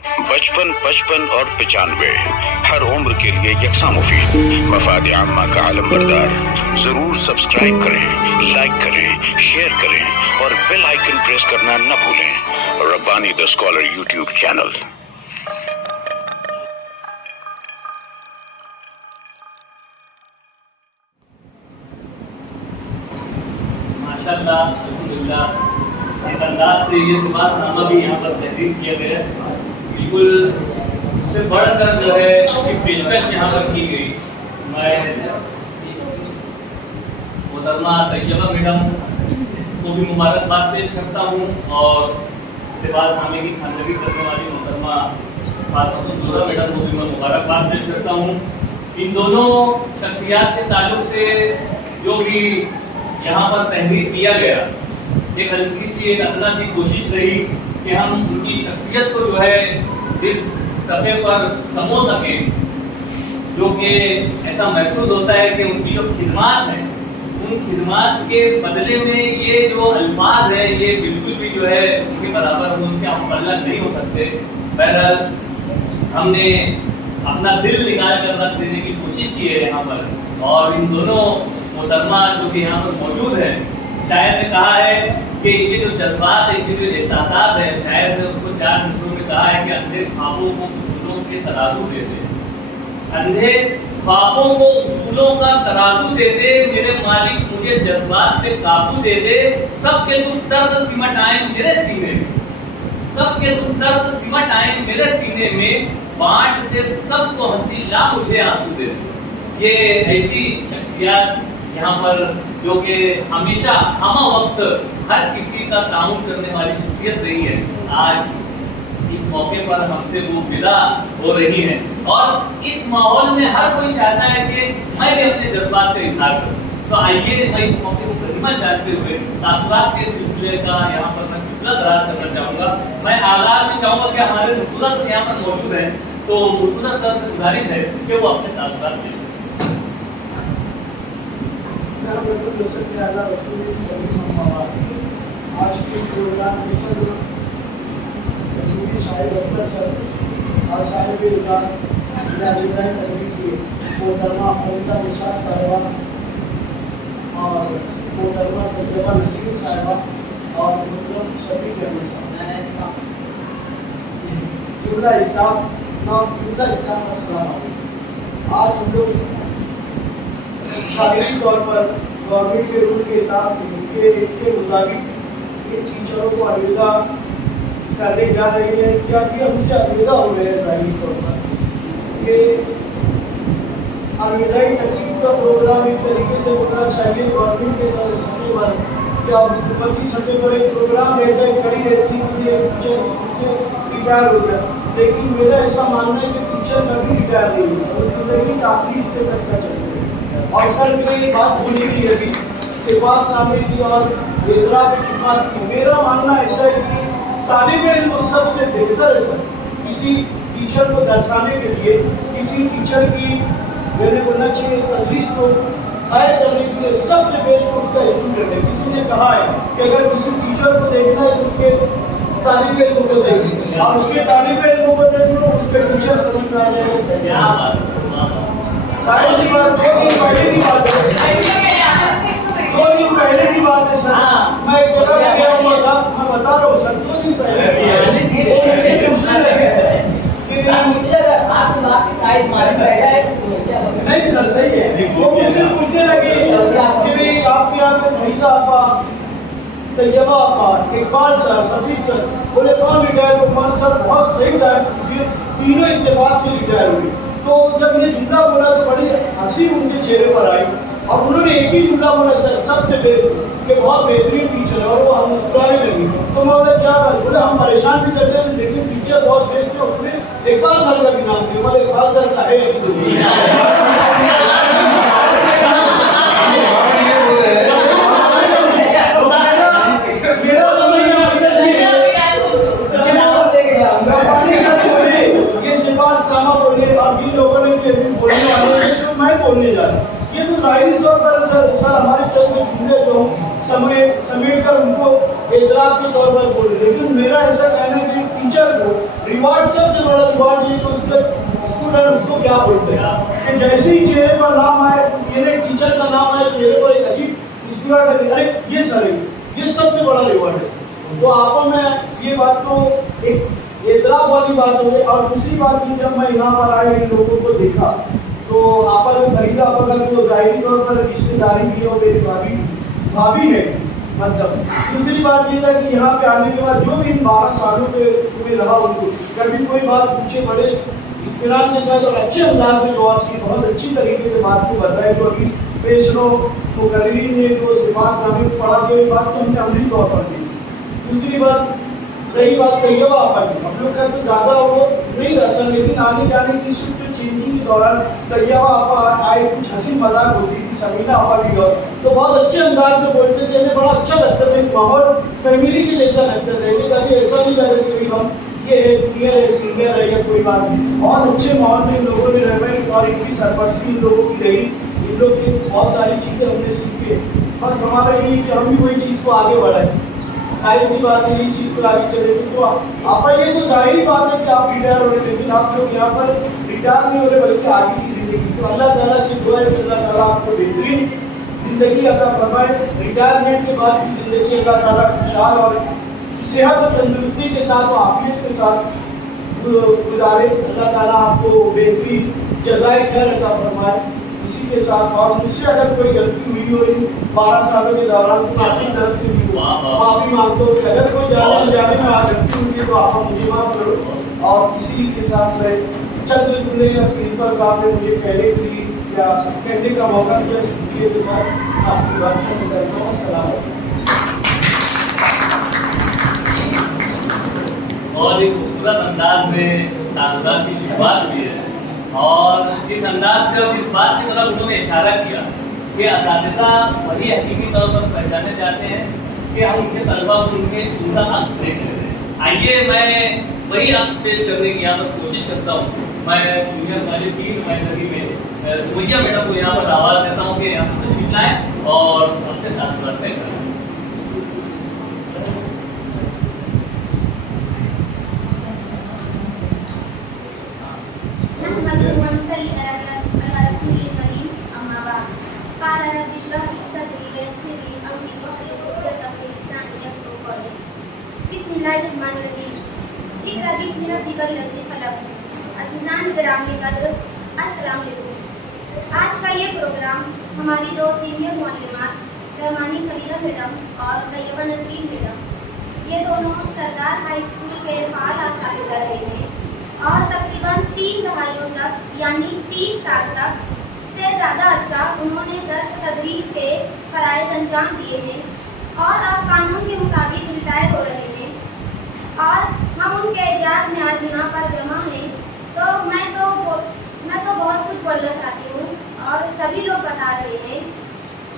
55 55 और 95 हर उम्र के लिए यकसा मुफीद। मफाद आम्मा का आलम बरदार। जरूर सब्सक्राइब करें, लाइक करें, शेयर करें और बेल आइकन प्रेस करना न भूलें। Rabbani the scholar YouTube channel. माशाअल्लाह, अल्हम्दुलिल्लाह, इस अंदाज से ये सिबातनामा भी यहाँ पर तहरीर किया गया है। बिल्कुल उससे बढ़कर जो है उसकी पेशकश यहाँ पर की गई। मैं मोहतरमा तैयबा मैडम को भी मुबारकबाद पेश करता हूँ और सिबातनामे की खानदगी करने वाली मोहतरमा फातिमा ज़ोहरा मैडम को भी मैं मुबारकबाद पेश करता हूँ। इन दोनों शख्सियात के ताल्लुक से जो भी यहाँ पर तहरीर किया गया, एक हल्की सी एक अदना सी कोशिश रही कि हम उनकी शख्सियत को जो है इस सफ़े पर समो सके, जो कि ऐसा महसूस होता है कि उनकी जो खिदमात है, उन खिदमात के बदले में ये जो अल्फाज है ये बिल्कुल भी जो है उनके बराबर हम उनके हमपल्ला नहीं हो सकते। बहरहाल हमने अपना दिल निकाल कर रख देने की कोशिश की है यहाँ पर, और इन दोनों मोहतरमा जो कि यहाँ पर मौजूद है, शायर ने कहा है कि इनके जो जज्बात है, इनके जो एहसासात है, शायर ने उसको 4 मिसरों में कहा है कि अंधे ख्वाबों को उसूलों के तराजू देते, अंधे ख्वाबों को उसूलों का तराजू दे दे, मेरे मालिक मुझे जज्बात पे काबू दे दे, सबके दुख दर्द सिमट आए मेरे सीने में, सबके दुख दर्द सिमट आए मेरे सीने में, बांट दे सबको हंसी ला मुझे आंसू दे दे। ये ऐसी शख्सियत यहाँ पर जो कि हमेशा हम वक्त हर किसी का ताउन करने वाली शख्सियत रही है, आज इस मौके पर हमसे वो विदा हो रही है और इस माहौल में हर कोई चाहता है कि मैं भी अपने जज्बात का इजहार करूं। तो आइए मैं इस मौके को गरिमा जानते हुए तासुरात के सिलसिले का यहाँ पर मैं सिलसिला दराज करना चाहूँगा। मैं आगाज में चाहूँगा कि हमारे मुर्तज़ा सर यहाँ पर मौजूद हैं, तो मुर्तज़ा सर से गुजारिश है कि वो अपने तासुरात पेश करें। आज के प्रोग्राम में सर शायद अख्तर सर और साहिब इल्जाम की मोहतरमा फरीदा निशात साहिबा और मोहतरमा तैयबा नसीर साहिबा और मोहतरम शफीक अहमद साहब, जुमला इस्ताफ आज हम लोग कानूनी तौर पर गवर्नमेंट के रूल के मुताबिक टीचरों को अलविदा करने जा रही है, या ये हमसे अलविदा हो रहे हैं जाहिर तौर पर। ये अलविदाई तकरीब का प्रोग्राम एक तरीके से होना चाहिए गवर्नमेंट के सतह पर या हुकूमती सतह पर एक प्रोग्राम रहता है, कड़ी रहती है कि ये टीचर से रिटायर हो गया, लेकिन मेरा ऐसा मानना है कि टीचर कभी रिटायर नहीं हुआ, वो जिंदगी का आखिरी हिस्से तक का चलते हैं। और सर जो ये बात होनी थी अभी सिबातनामे की और इजरा की खिदमत की, मेरा मानना ऐसा है कि तालिब इल्म सबसे बेहतर है सर किसी टीचर को दर्शाने के लिए, किसी टीचर की मैंने बोलना चाहिए तदरीस को जाहिर करने के लिए सबसे बेस्ट उसका स्टूडेंट है। किसी ने कहा है कि अगर किसी टीचर को देखना है तो उसके तालिब इल्म को देखना, और उसके तालिब इल्म को देख लो उसके टीचर समझ में आ जाएगा। शायद की बात 2 दिन पहले की बात है, 2 दिन पहले की बात है सर। मैं एक जगह पे गया हुआ था, मैं बता रहा हूँ सर, 2 दिन पहले नहीं सर सही है, वो मुझसे पूछने लगे कि भाई आपके यहाँ पे फरीदा आपा, तैयबा आपा, इकबाल सर, शफीक सर, बोले कौन रिटायर हुए? मैंने सर बहुत सही टाइम, तीनों इत्तेफाक से रिटायर हुए। तो जब ये जुमला बोला तो बड़ी हंसी उनके चेहरे पर आई, और उन्होंने एक ही जुमला बोला सर सबसे बेहतर कि बहुत बेहतरीन टीचर है, और वो हम मुस्कुराने लगी। तो मैं बोले क्या बात? बोले हम परेशान भी करते थे लेकिन टीचर बहुत बेस्ट है। उसने इकबाल सर का भी नाम दिया, बोले इकबाल सर का है बोलने जा रहे, ये तो जाहिर तौर पर सर हमारे चंद जुमले जो समेट कर उनको एतराब के तौर पर बोले, लेकिन मेरा ऐसा कहना है कि टीचर को रिवार्ड सब तो उसके स्टूडेंट उसको क्या बोलते हैं कि जैसे ही चेहरे पर नाम आए, मेरे टीचर का नाम आए, चेहरे पर एक अजीब मुस्कुराहट है, अरे ये सर है, ये सबसे बड़ा रिवॉर्ड है। तो आपको मैं ये बात तो एक एतराफ़ वाली बात हो गई। और दूसरी बात ये, जब मैं यहाँ पर आया इन लोगों को देखा तो आपा जो खरीदा पकड़ तो जाहिरी तौर पर रिश्तेदारी भी और मेरी भाभी है मतलब। दूसरी बात ये था कि यहाँ पे आने के बाद जो भी इन 12 सालों में रहा, उनको कभी कोई बात पूछे बड़े इत्मीनान के साथ और अच्छे अंदाज में जवाब दी, बहुत अच्छी तरीके से बात को बताया। जो अभी पेशरो मुकर्री ने जो सिफात नामे पढ़ा के बात तो हमने अमली तौर पर की। दूसरी बात रही बात तैयबा आपा की, हम लोग का तो ज़्यादा वो नहीं रह सर, लेकिन आने जाने की शिफ्ट चेंजिंग के दौरान तैयबा आपा आए, कुछ हंसी मजाक होती थी, समीना आपा भी और तो बहुत अच्छे अंदाज में बोलते थे, हमें बड़ा अच्छा लगता था। एक माहौल फैमिली के जैसा लगता था, हमें कभी ऐसा नहीं लगा कि भाई हम ये है जूनियर है सीनियर है या कोई बात नहीं। बहुत अच्छे माहौल में इन लोगों ने रहे और इनकी सरपरस्ती इन लोगों की रही। इन लोग की बहुत सारी चीज़ें हमने सीखे, बस हमारा यही कि हम भी वही चीज़ को आगे बढ़ाएं। जाहिर सी बात है, यही चीज़ को आगे चलेगी। तो आपा ये तो जाहिर बात है कि आप रिटायर हो रहे, लेकिन आप लोग यहाँ पर रिटायर नहीं हो रहे बल्कि आगे की जिंदगी। तो अल्लाह ताला से दुआ है कि अल्लाह ताला आपको बेहतरीन ज़िंदगी अता फरमाए। रिटायरमेंट के बाद की ज़िंदगी अल्लाह ताला खुशहाल और सेहत और तंदुरुस्ती के साथ और आफियत के साथ गुजारे। अल्लाह ताला आपको बेहतरीन जज़ाए खैर अता फरमाए। इसी के साथ और मुझसे अगर कोई गलती हुई हो इन 12 सालों के दौरान तो मैं अपनी तरफ से भी माफ़ी मांगता हूँ कि अगर कोई जाने में गलती हुई तो आप मुझे माफ़ करो। और इसी के साथ मैं चंद जुमले प्रिंसिपल साहब ने मुझे कहने के लिए या कहने का मौका दिया, शुक्रिया के साथ आपकी बात खत्म करता हूँ। अस्सलाम। और एक खूबसूरत अंदाज में ताल्लुकात की शुरुआत हुई है और जिस अंदाज से और जिस बात की तरफ उन्होंने इशारा किया कि असातिज़ा वही हकीकी तौर पर पहचाने जाते हैं कि हम उनके तलबा को उनका अक्स देख रहे हैं। आइए मैं वही अक्स पेश करने की यहाँ पर कोशिश करता हूँ। मैं जूनियर कॉलेज की नुमाइंदगी में सुमैया मैडम को यहाँ पर आवाज़ देता हूँ कि यहाँ पर तशरीफ लाएँ और अपने तासुरात तय करें। आज का ये प्रोग्राम हमारी दो सीनियर मुअल्लिमात रहमानी फरीदा मैडम और तैयबा नसरीन मैडम, ये दोनों सरदार हाई स्कूल के फाल असातिज़ा रहे हैं और तकरीबन 3 दहाइयों तक यानी 30 साल तक से ज़्यादा अरसा उन्होंने दर्स तदरीस के फ़राइज़ अंजाम दिए हैं और अब कानून के मुताबिक रिटायर हो रहे हैं। और हम उनके एजाज़ में आज यहाँ पर जमा हैं। तो मैं तो बहुत कुछ बोलना चाहती हूँ और सभी लोग बता रहे हैं।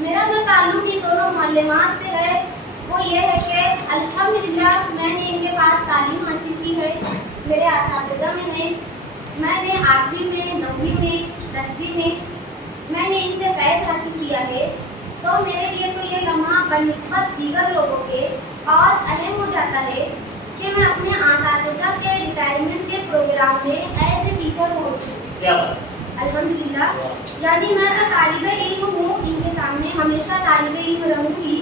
मेरा जो ताल्लुक़ इन दोनों मुअल्लिमात से है वो ये है कि अल्हम्दुलिल्लाह मैंने इनके पास तालीम हासिल की है, मेरे असातिज़ा में है। मैंने 8वीं में, 9वीं में, 10वीं में मैंने इनसे फैज़ हासिल किया है। तो मेरे लिए तो ये लम्हा बनिस्बत दीगर लोगों के और अहम हो जाता है कि मैं अपने असातिज़ा के रिटायरमेंट के प्रोग्राम में एज ए टीचर हूँ। क्या बात? अल्हम्दुलिल्लाह, यानी मैं तो तालिबे इल्म हूँ, इनके सामने हमेशा तालिबे इल्म रहूँगी।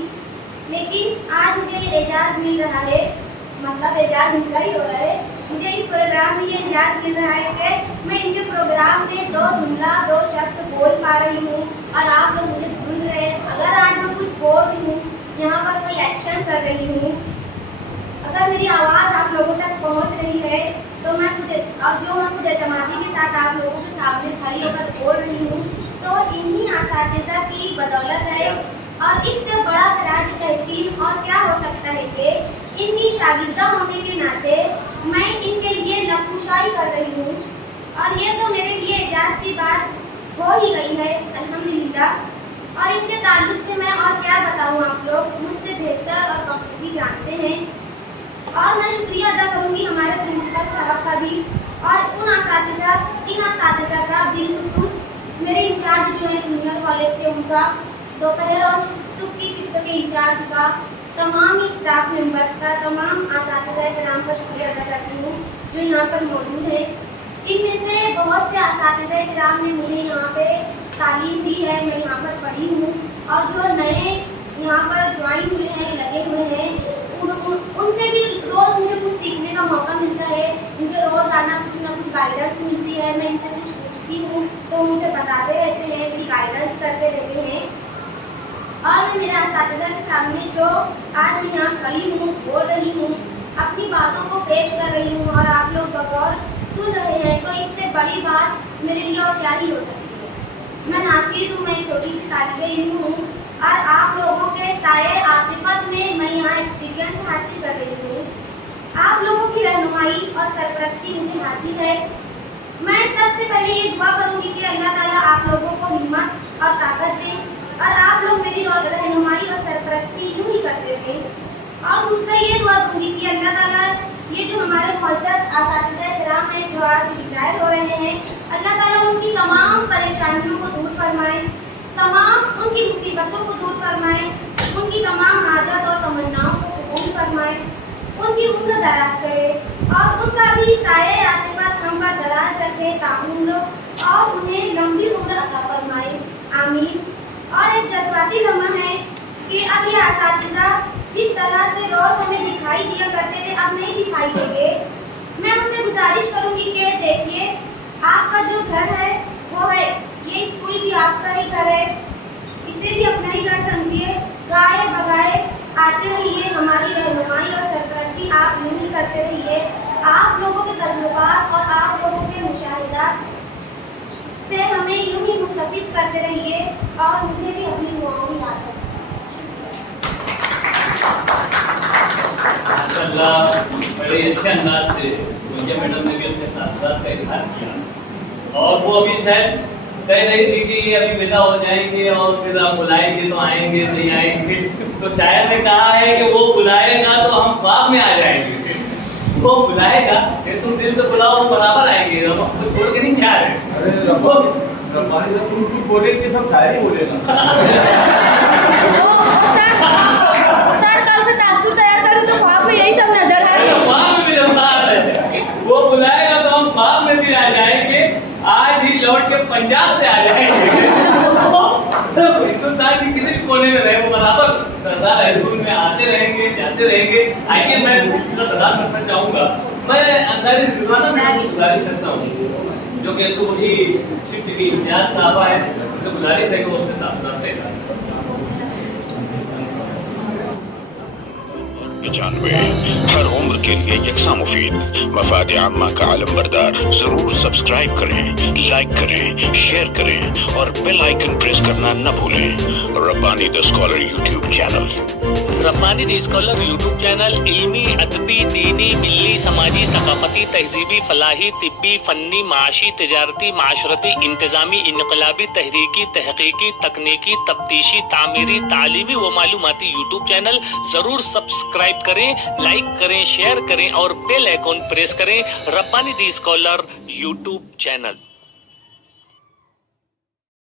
लेकिन आज मुझे एजाज़ मिल रहा है, मतलब एजाज़ इनका ही हो रहा है, मुझे इस प्रोग्राम में ये एजाज़ मिल रहा है कि मैं इनके प्रोग्राम में 2 जुमला 2 शब्द बोल पा रही हूँ और आप लोग मुझे सुन रहे हैं। अगर आज मैं कुछ बोल रही हूँ, यहाँ पर कोई एक्शन कर रही हूँ, अगर मेरी आवाज़ आप लोगों तक पहुँच रही है तो मैं खुद एतमादी के साथ आप लोगों के सामने खड़ी होकर बोल रही हूँ, तो इन्हीं असातिज़ा की बदौलत है। और इससे बड़ा खराज तहसीन और क्या हो सकता है कि इनकी शागिर्दा होने के नाते मैं इनके लिए लबकुशाई कर रही हूँ। और ये तो मेरे लिए एजाज़ की बात हो ही गई है अल्हम्दुलिल्लाह। और इनके ताल्लुक़ से मैं और क्या बताऊँ, आप लोग मुझसे बेहतर और बखूबी जानते हैं। और मैं शुक्रिया अदा करूँगी हमारे प्रिंसिपल साहब का भी और इन असातिज़ा का बिलखुसूस मेरे इंचार्ज जो है जूनियर कॉलेज के, उनका, दोपहर और सुबह की शिफ्ट के इंचार्ज का, तमाम स्टाफ मेंबर्स का, तमाम असातिज़ा के नाम का शुक्रिया अदा करती हूँ जो यहाँ पर मौजूद है। इनमें से बहुत से असातिज़ा किराम ने मुझे यहाँ पे तालीम दी है, मैं यहाँ पर पढ़ी हूँ। और जो नए यहाँ पर ज्वाइन हुए हैं, लगे हुए हैं, उनसे भी रोज़ मुझे कुछ सीखने का मौका मिलता है। मुझे रोज़ाना कुछ ना कुछ गाइडेंस मिलती है। मैं इनसे कुछ पूछती हूँ तो मुझे बताते रहते हैं, मेरी गाइडेंस करते रहते हैं। और मैं मेरे असातिज़ा के सामने जो आज मैं यहाँ खड़ी हूँ, बोल रही हूँ, अपनी बातों को पेश कर रही हूँ और आप लोग बगौर सुन रहे हैं, तो इससे बड़ी बात मेरे लिए और क्या ही हो सकती है। मैं नाचीज़ हूँ, मैं एक छोटी सी तालिबे इल्म हूँ और आप लोगों के साये आतिफत में मैं यहाँ एक्सपीरियंस हासिल कर रही हूँ। आप लोगों की रहनुमाई और सरपरस्ती मुझे हासिल है। मैं सबसे पहले ये दुआ करूँगी कि अल्लाह ताला आप लोगों को हिम्मत और ताकत दें और आप लोग मेरी रहनुमाई और सरपरस्ती यूँ ही करते रहें। और दूसरा ये दुआ दूँगी कि अल्लाह ताला ये जो हमारे मुअज़्ज़ज़ असातिज़ा किराम हैं जो आज रिटायर हो रहे हैं, अल्लाह ताला उनकी तमाम परेशानियों को दूर फरमाए, तमाम उनकी मुसीबतों को दूर फरमाए, उनकी तमाम हाजत और तमन्नाओं को कबूल फरमाए, उनकी उम्र दराज करे और उनका भी साये आतिफत हम पर दराज रखे ताउम्र और उन्हें लंबी उम्र अता फरमाए, आमीन। और एक जज्बाती लम्हा है कि अब ये असातिज़ा जिस तरह से रोज़ हमें दिखाई दिया करते थे, अब नहीं दिखाई देंगे। मैं उनसे गुजारिश करूँगी कि देखिए, आपका जो घर है वो है, ये स्कूल भी आपका ही घर है, इसे भी अपना ही घर समझिए। गाए बगाए आते रहिए, हमारी रहनुमाई और सरपरस्ती आप नहीं करते रहिए। आप लोगों के तजुर्बात और आप लोगों के मुशाहिदात से हमें यूँ ही मुस्तफ़ीद करते रहिए और मुझे भी अपनी दुआओं में याद रखिए। माशाअल्लाह, बड़े अच्छे अंदाज से सोनिया मैडम ने भी अपने तासुरात का इजहार किया। और वो अभी शायद कह रही थी कि ये अभी विदा हो जाएंगे और फिर आप बुलाएंगे तो आएंगे, नहीं आएंगे। तो शायर ने कहा है कि वो बुलाएगा तो हम ख्वाब में आ जाएंगे, वो बुलाएगा फिर तुम दिल से बुलाओ बराबर आएंगे, हम आपको छोड़ के नहीं जा रहे। अरे रब्बानी साहब तुम भी बोलेंगे, सब शायरी बोलेगा। सर कल से तासुर तैयार करूँ तो ख्वाब में यही सब नजर आ रहा है। ख्वाब में भी नजर है, वो बुलाएगा तो हम ख्वाब में भी आ जाएंगे, आज ही लौट के पंजाब से आ जाएंगे। हिंदुस्तान के किसी भी कोने में रहे वो बराबर सरदार हाईस्कूल में आते रहेंगे, जाते रहेंगे। आइए मैं सिलसिला प्रदान करना चाहूँगा। मैं अंसारी रिजवाना मैडम को गुजारिश करता हूँ जो कि सुबह ही शिफ्ट की इंचार्ज साहबा है, उनसे गुजारिश है कि वो अपने तासुरात देगा। 95 हर उम्र के लिए यकसा मुफीद मफाद आम्मा का आलम बरदार। जरूर सब्सक्राइब करें, लाइक करें, शेयर करें और बेल आइकन प्रेस करना न भूलें। Rabbani the scholar YouTube channel. Rabbani the scholar YouTube channel इल्मी, अदबी, दीनी, मिल्ली, समाजी, सकाफती, तहजीबी, फलाही, तिब्बी, फन्नी, माशी, तिजारती, माशरती, इंतजामी, इनकलाबी, तहरीकी, तहकीकी, तकनीकी, तफ्तीशी, तामीरी, तालीमी व मालूमाती यूट्यूब चैनल। जरूर सब्सक्राइब करें, लाइक करें, शेयर करें और बेल आइकॉन प्रेस करें। Rabbani the scholar YouTube channel.